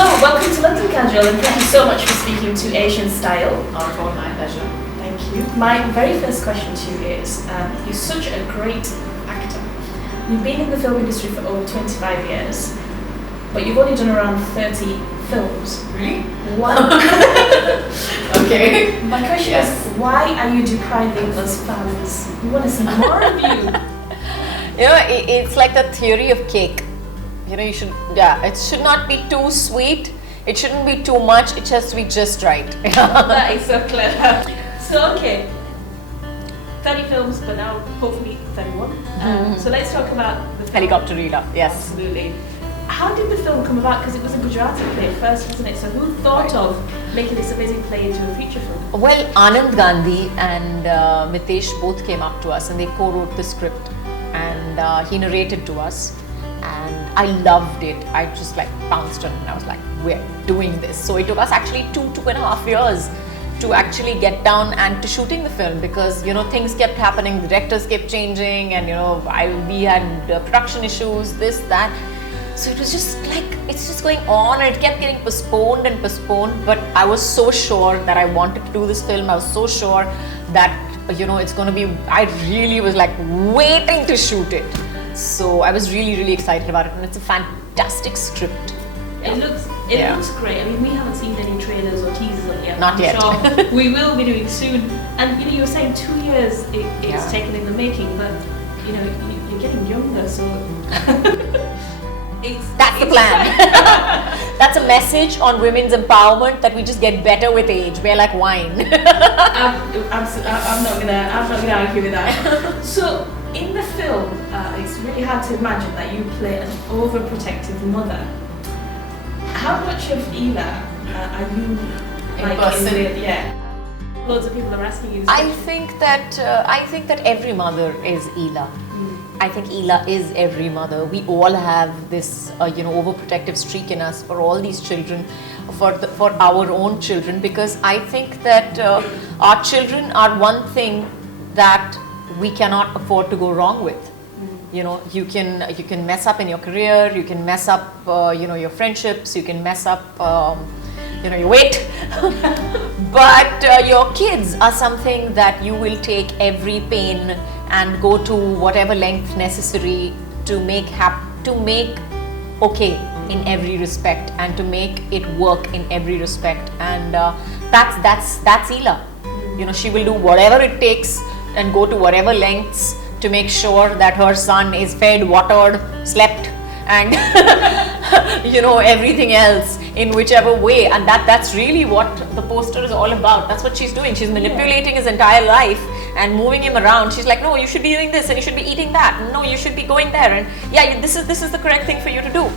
So, welcome to London, Kajol, and thank you so much for speaking to Asian Style. Our phone, my pleasure. Thank you. My very first question to you is, you're such a great actor. You've been in the film industry for over 25 years, but you've only done around 30 films. Really? Why? Okay. My question is, why are you depriving us fans? We want to see more of you. You know, it's like the theory of cake. You know, it should not be too sweet. It shouldn't be too much. It has to be just right. That is so clever. So, okay, 30 films, but now hopefully 31. So let's talk about the film. Helicopter Eela, yes. Absolutely. How did the film come about? Because it was a Gujarati play first, wasn't it? So who thought of making this amazing play into a feature film? Well, Anand Gandhi and Mitesh both came up to us and they co-wrote the script, and he narrated to us, and I loved it. I just like bounced on it and I was like, we're doing this. So it took us actually 2.5 years to actually get down and to shooting the film, because you know things kept happening, the directors kept changing, and you know we had production issues, this, that. So it was just like, it's just going on, and it kept getting postponed and postponed. But I was so sure that I wanted to do this film. I was so sure that, you know, it's going to be, I really was like waiting to shoot it. So I was really, really excited about it, and it's a fantastic script. It looks great. I mean, we haven't seen any trailers or teasers of it yet. Not yet. I'm sure we will be doing soon. And you know, you were saying 2 years it's taken in the making, but you know, you're getting younger, so that's the plan. That's a message on women's empowerment, that we just get better with age. We're like wine. I'm not gonna argue with that. So in the film, it's really hard to imagine that you play an overprotective mother. How much of Eela are you In person? Yeah. Loads of people are asking you. I think that every mother is Eela. I think Eela is every mother. We all have this, you know, overprotective streak in us for all these children, for our own children, because I think that our children are one thing that we cannot afford to go wrong with. You know, you can mess up in your career, you can mess up, you know, your friendships, you can mess up, you know, your weight. But your kids are something that you will take every pain and go to whatever length necessary to make okay in every respect, and to make it work in every respect. And that's Eela. You know, she will do whatever it takes and go to whatever lengths to make sure that her son is fed, watered, slept, and you know, everything else in whichever way. And that's really what the poster is all about. That's what she's doing. She's manipulating his entire life and moving him around. She's like, no, you should be doing this, and you should be eating that. No, you should be going there, and yeah, this is the correct thing for you to do.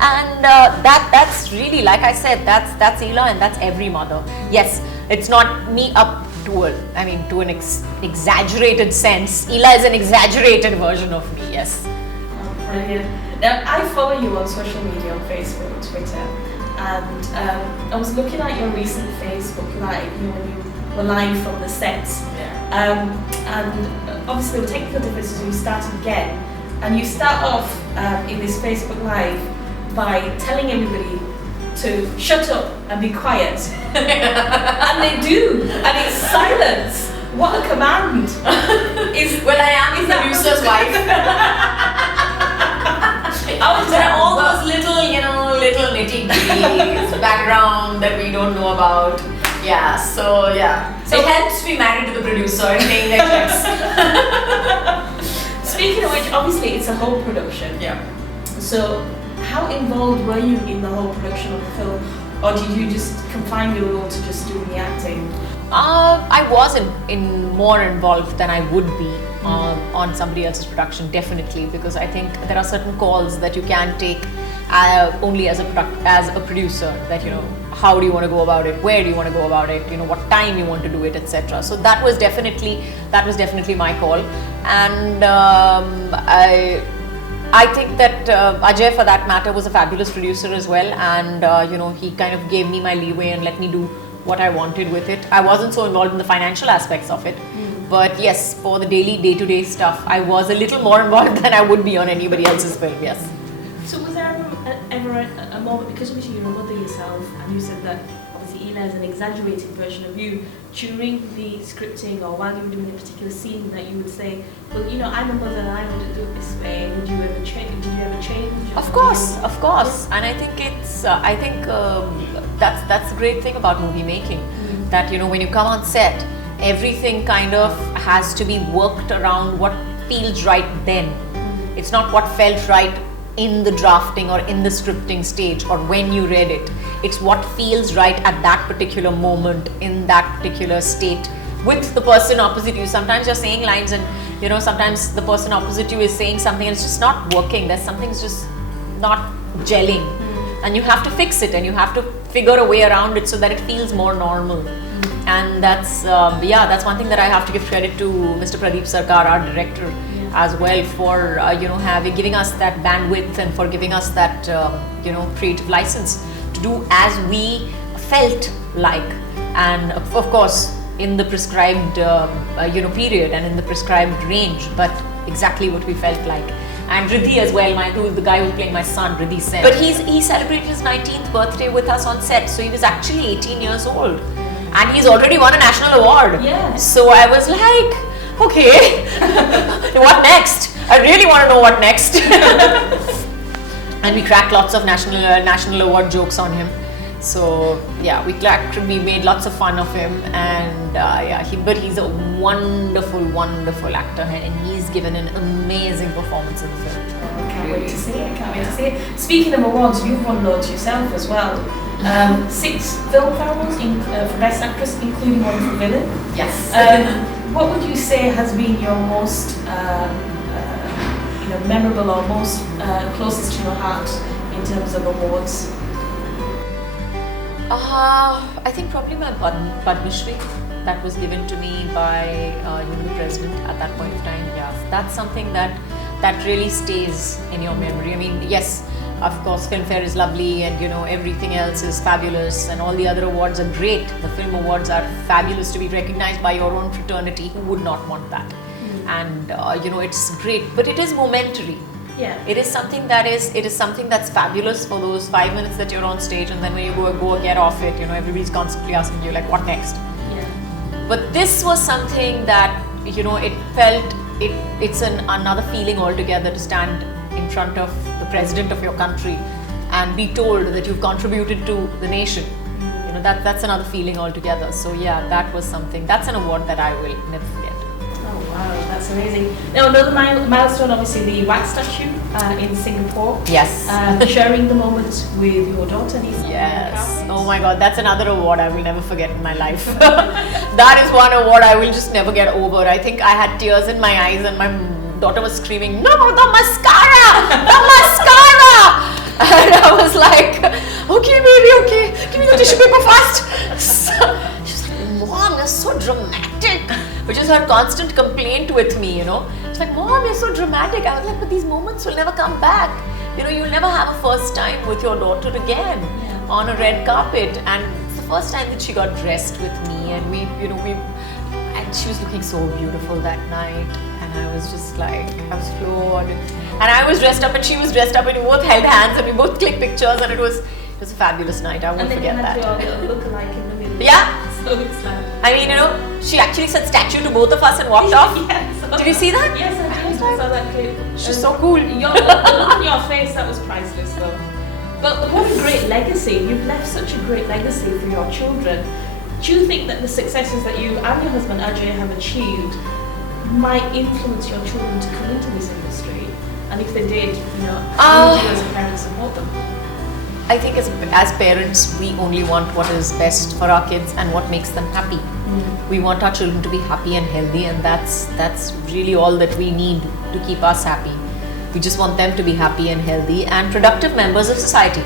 And that's really, like I said, that's Eela, and that's every mother. Yes, it's not me up to an exaggerated sense. Eela is an exaggerated version of me. Yes. Oh, brilliant. Now, I follow you on social media, on Facebook, Twitter, and I was looking at your recent Facebook Live, you know, when you were live from the sets. And obviously with technical differences, you started again, and you start off in this Facebook Live by telling everybody to shut up and be quiet. And they do, and it's silence. What a command. Well, I am the producer's wife. There are all those little nitty-gritties, background that we don't know about. Yeah, so it helps to be married to the producer and paying their checks. Speaking of which, obviously it's a whole production. Yeah. So how involved were you in the whole production of the film, or did you just confine your role to just doing the acting? I was more involved than I would be on somebody else's production, definitely, because I think there are certain calls that you can take only as a producer, that, you know, how do you want to go about it, where do you want to go about it, you know, what time you want to do it, etc. So that was definitely my call. And I think that Ajay, for that matter, was a fabulous producer as well, and you know, he kind of gave me my leeway and let me do what I wanted with it. I wasn't so involved in the financial aspects of it, but yes, for the daily, day-to-day stuff, I was a little more involved than I would be on anybody else's film. Yes. So was there ever a moment, because obviously you're a mother yourself, and you said that obviously Eela is an exaggerated version of you, during the scripting or while you were doing a particular scene that you would say, well, you know, I'm a mother and I wouldn't do it this way. Would you ever change? Did you ever change? Of course. And I think that's the great thing about movie making, that, you know, when you come on set, everything kind of has to be worked around what feels right then. It's not what felt right in the drafting or in the scripting stage or when you read it. It's what feels right at that particular moment in that particular state with the person opposite you. Sometimes you're saying lines and, you know, sometimes the person opposite you is saying something and it's just not working. There's something's just not gelling, and you have to fix it and you have to figure a way around it so that it feels more normal. And that's that's one thing that I have to give credit to Mr. Pradeep Sarkar, our director, as well, for you know, giving us that bandwidth and for giving us that you know, creative license to do as we felt like, and of course in the prescribed you know, period and in the prescribed range, but exactly what we felt like. And Riddhi as well, who's the guy who's playing my son, Riddhi Sen. But he celebrated his 19th birthday with us on set, so he was actually 18 years old. And he's already won a national award. Yes. So I was like, okay, what next? I really want to know what next. And we cracked lots of national award jokes on him. So yeah, we made lots of fun of him, and but he's a wonderful actor, and he's given an amazing performance in the film. Can't wait to see it. Speaking of awards, you've won loads yourself as well. 6 film awards for Best Actress, including one for villain. Yes. What would you say has been your most you know, memorable or most closest to your heart in terms of awards? I think probably my Padma Shri that was given to me by you know, the president at that point of time. Yeah, that's something that really stays in your memory. I mean, yes, of course, Filmfare is lovely, and you know, everything else is fabulous, and all the other awards are great. The film awards are fabulous to be recognized by your own fraternity. Who would not want that? And you know, it's great, but it is momentary. Yeah. It is something that's fabulous for those 5 minutes that you're on stage, and then when you go get off it, you know, everybody's constantly asking you like, what next? Yeah. But this was something that, you know, it's another feeling altogether to stand in front of the president of your country and be told that you've contributed to the nation. You know, that's another feeling altogether. So yeah, that's an award that I will never forget. Oh wow, that's amazing. Now another milestone, obviously the wax statue in Singapore. Yes. Sharing the moment with your daughter, Nisa. Yes. Oh my God, that's another award I will never forget in my life. That is one award I will just never get over. I think I had tears in my eyes and my daughter was screaming, "No, the mascara! The mascara!" And I was like, "Okay, baby, okay. Give me the tissue paper fast." She's like, "Mom, you're so dramatic," which is her constant complaint with me, you know. She's like, "Mom, you're so dramatic." I was like, "But these moments will never come back. You know, you'll never have a first time with your daughter again on a red carpet." And it's the first time that she got dressed with me, and and she was looking so beautiful that night. And I was just like, I was floored. And I was dressed up and she was dressed up, and we both held hands and we both clicked pictures, and it was a fabulous night. I won't forget that. And then you had your look-alike in the middle. Yeah. So it's like... I mean, you know, she actually said statue to both of us and walked off. Yes. Did you see that? Yes, I did. I saw that clip. She's so cool. The look on your face, that was priceless though. But what a great legacy. You've left such a great legacy for your children. Do you think that the successes that you and your husband Ajay have achieved might influence your children to come into this industry? And if they did, you know, how would you as a parent support them? I think as parents, we only want what is best for our kids and what makes them happy. We want our children to be happy and healthy, and that's really all that we need to keep us happy. We just want them to be happy and healthy and productive members of society.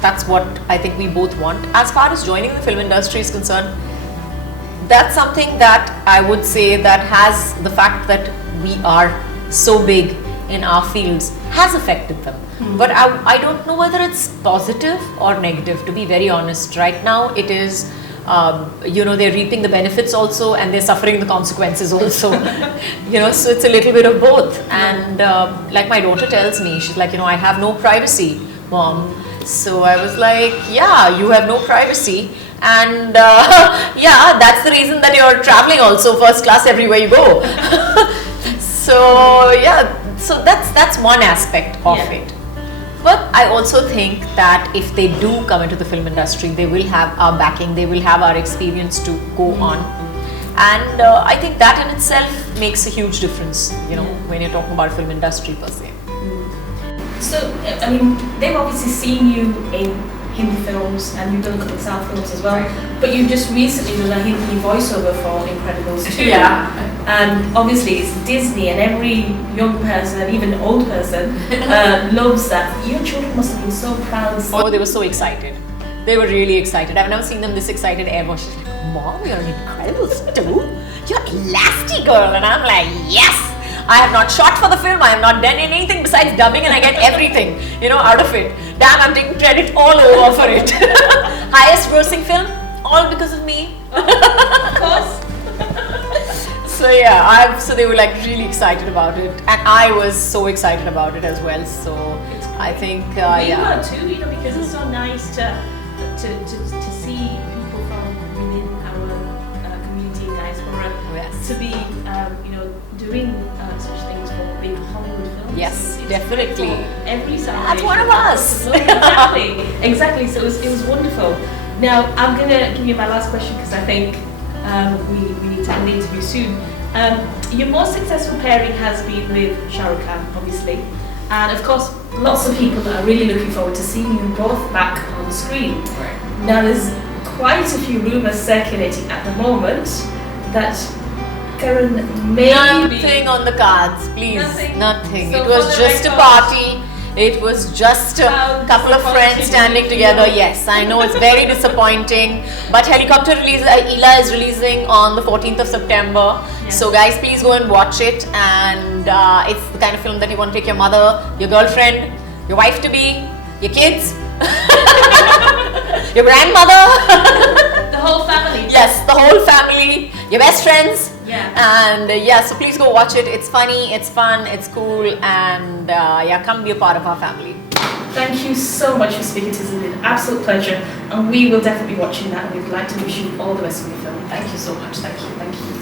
That's what I think we both want. As far as joining the film industry is concerned, that's something that I would say that has the fact that we are so big in our fields has affected them. But I don't know whether it's positive or negative, to be very honest. Right now it is they're reaping the benefits also, and they're suffering the consequences also. So it's a little bit of both. And like my daughter tells me, she's like, I have no privacy, Mom. So I was like, yeah, you have no privacy. And yeah, that's the reason that you're traveling also first class everywhere you go. So yeah, so that's one aspect of it. But I also think that if they do come into the film industry, they will have our backing, they will have our experience to go on. And I think that in itself makes a huge difference, when you're talking about film industry per se. So, I mean, they've obviously seen you in Hindi films, and you've done a couple of South films as well. Right. But you've just recently done a Hindi voiceover for Incredibles 2. Yeah. And obviously it's Disney, and every young person, even old person, loves that. Your children must have been so proud. Oh, they were so excited. They were really excited. I've never seen them this excited ever. She's like, Mom, you're in Incredibles 2? You're Elastigirl. And I'm like, yes! I have not shot for the film, I have not done anything besides dubbing, and I get everything, out of it. Damn, I'm taking credit all over for it. Highest grossing film, all because of me. Of course. So yeah, so they were like really excited about it, and I was so excited about it as well. So I think, we were too, because it's so nice to see people from within our community in diaspora to be, doing such things for big Hollywood films. Yes, it's definitely. Every celebration. That's one of us. Exactly. So it was wonderful. Now I'm gonna give you my last question, because I think we need to end the interview soon. Your most successful pairing has been with Shah Rukh Khan, obviously, and of course lots of people are really looking forward to seeing you both back on the screen. Right. Now there's quite a few rumours circulating at the moment that Karan may Nothing on the cards, please. Nothing. So it was for the just a record, party. It was just a couple of friends standing together. Yes, I know it's very disappointing. But Helicopter Eela is releasing on the 14th of September. Yes. So guys, please go and watch it. And it's the kind of film that you want to take your mother, your girlfriend, your wife-to-be, your kids, your grandmother. the whole family. Yes, the whole family, your best friends. Yeah. And so please go watch it. It's funny, it's fun, it's cool, and come be a part of our family. Thank you so much for speaking to us. It's been an absolute pleasure, and we will definitely be watching that, and we'd like to wish you all the best of your film. Thank you so much. Thank you. Thank you.